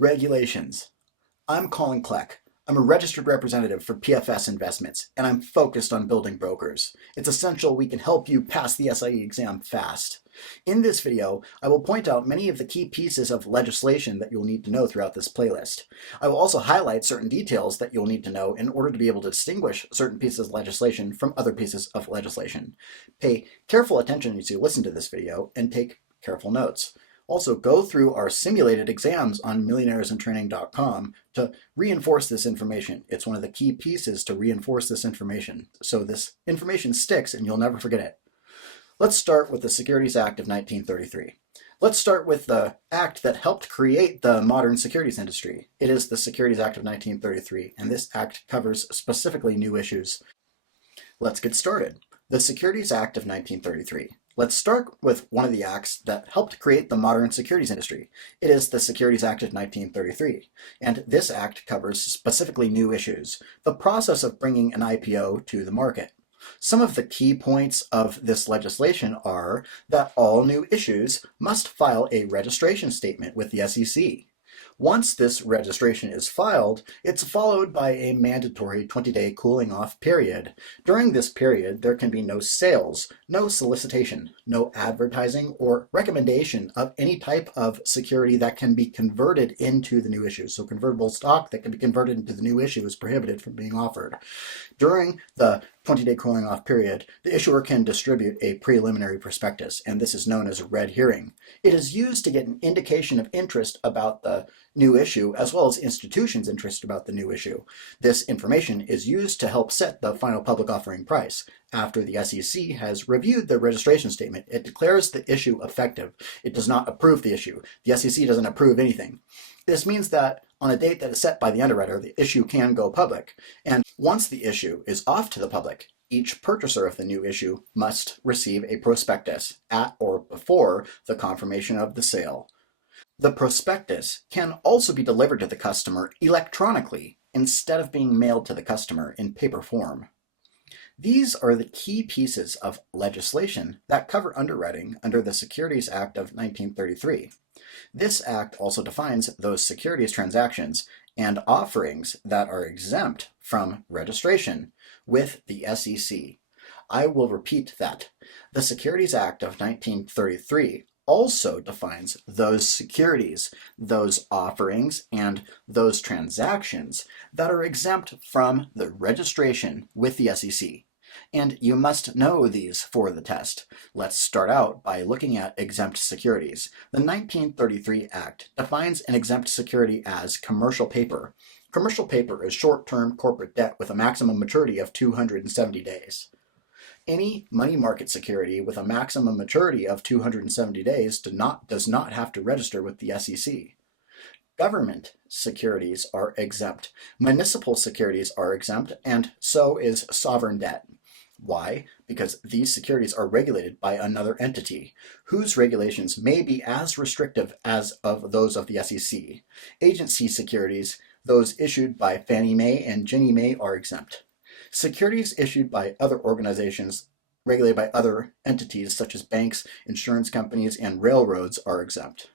Regulations. I'm Colin Kleck. I'm a registered representative for PFS Investments, and I'm focused on building brokers. It's essential we can help you pass the SIE exam fast. In this video, I will point out many of the key pieces of legislation that you'll need to know throughout this playlist. I will also highlight certain details that you'll need to know in order to be able to distinguish certain pieces of legislation from other pieces of legislation. Pay careful attention as you listen to this video and take careful notes. Also, go through our simulated exams on millionairesintraining.com to reinforce this information. It's one of the key pieces to reinforce this information, so this information sticks and you'll never forget it. Let's start with the Securities Act of 1933. Let's start with the act that helped create the modern securities industry. It is the Securities Act of 1933, and this act covers specifically new issues. Let's get started. The Securities Act of 1933. Let's start with one of the acts that helped create the modern securities industry. It is the Securities Act of 1933, and this act covers specifically new issues, the process of bringing an IPO to the market. Some of the key points of this legislation are that all new issues must file a registration statement with the SEC. Once this registration is filed, it's followed by a mandatory 20-day cooling off period. During this period, there can be no sales, no solicitation, no advertising or recommendation of any type of security that can be converted into the new issue. So convertible stock that can be converted into the new issue is prohibited from being offered. During the 20-day cooling off period, the issuer can distribute a preliminary prospectus, and this is known as a red herring. It is used to get an indication of interest about the new issue, as well as institutions' interest about the new issue. This information is used to help set the final public offering price. After the SEC has reviewed the registration statement, it declares the issue effective. It does not approve the issue. The SEC doesn't approve anything. This means that on a date that is set by the underwriter, the issue can go public. And once the issue is off to the public, each purchaser of the new issue must receive a prospectus at or before the confirmation of the sale. The prospectus can also be delivered to the customer electronically instead of being mailed to the customer in paper form. These are the key pieces of legislation that cover underwriting under the Securities Act of 1933. This act also defines those securities transactions and offerings that are exempt from registration with the SEC. I will repeat that. The Securities Act of 1933 also defines those securities, those offerings, and those transactions that are exempt from the registration with the SEC. And you must know these for the test. Let's start out by looking at exempt securities. The 1933 Act defines an exempt security as commercial paper. Commercial paper is short-term corporate debt with a maximum maturity of 270 days. Any money market security with a maximum maturity of 270 days does not have to register with the SEC. Government securities are exempt. Municipal securities are exempt, and so is sovereign debt. Why? Because these securities are regulated by another entity, whose regulations may be as restrictive as of those of the SEC. Agency securities, those issued by Fannie Mae and Ginnie Mae, are exempt. Securities issued by other organizations regulated by other entities such as banks, insurance companies, and railroads are exempt.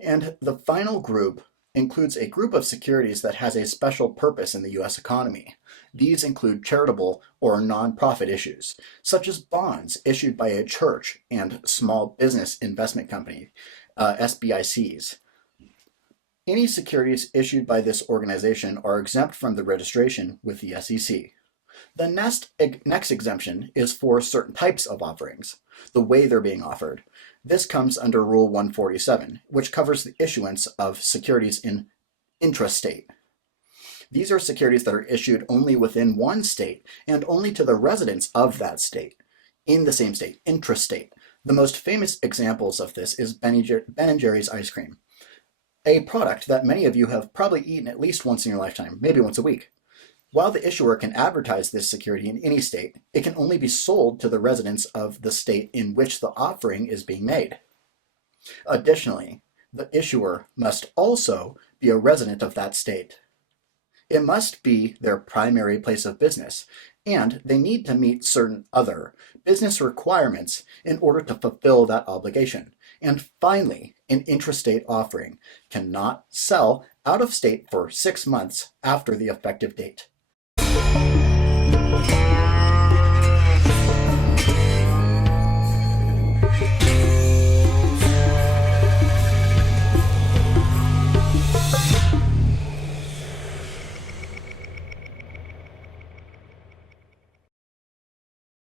And the final group includes a group of securities that has a special purpose in the U.S. economy. These include charitable or nonprofit issues, such as bonds issued by a church and small business investment company, SBICs. Any securities issued by this organization are exempt from the registration with the SEC. The next exemption is for certain types of offerings, the way they're being offered. This comes under Rule 147, which covers the issuance of securities in intrastate. These are securities that are issued only within one state and only to the residents of that state, in the same state, intrastate. The most famous examples of this is Ben & Jerry's ice cream, a product that many of you have probably eaten at least once in your lifetime, maybe once a week. While the issuer can advertise this security in any state, it can only be sold to the residents of the state in which the offering is being made. Additionally, the issuer must also be a resident of that state. It must be their primary place of business, and they need to meet certain other business requirements in order to fulfill that obligation. And finally, an intrastate offering cannot sell out of state for 6 months after the effective date.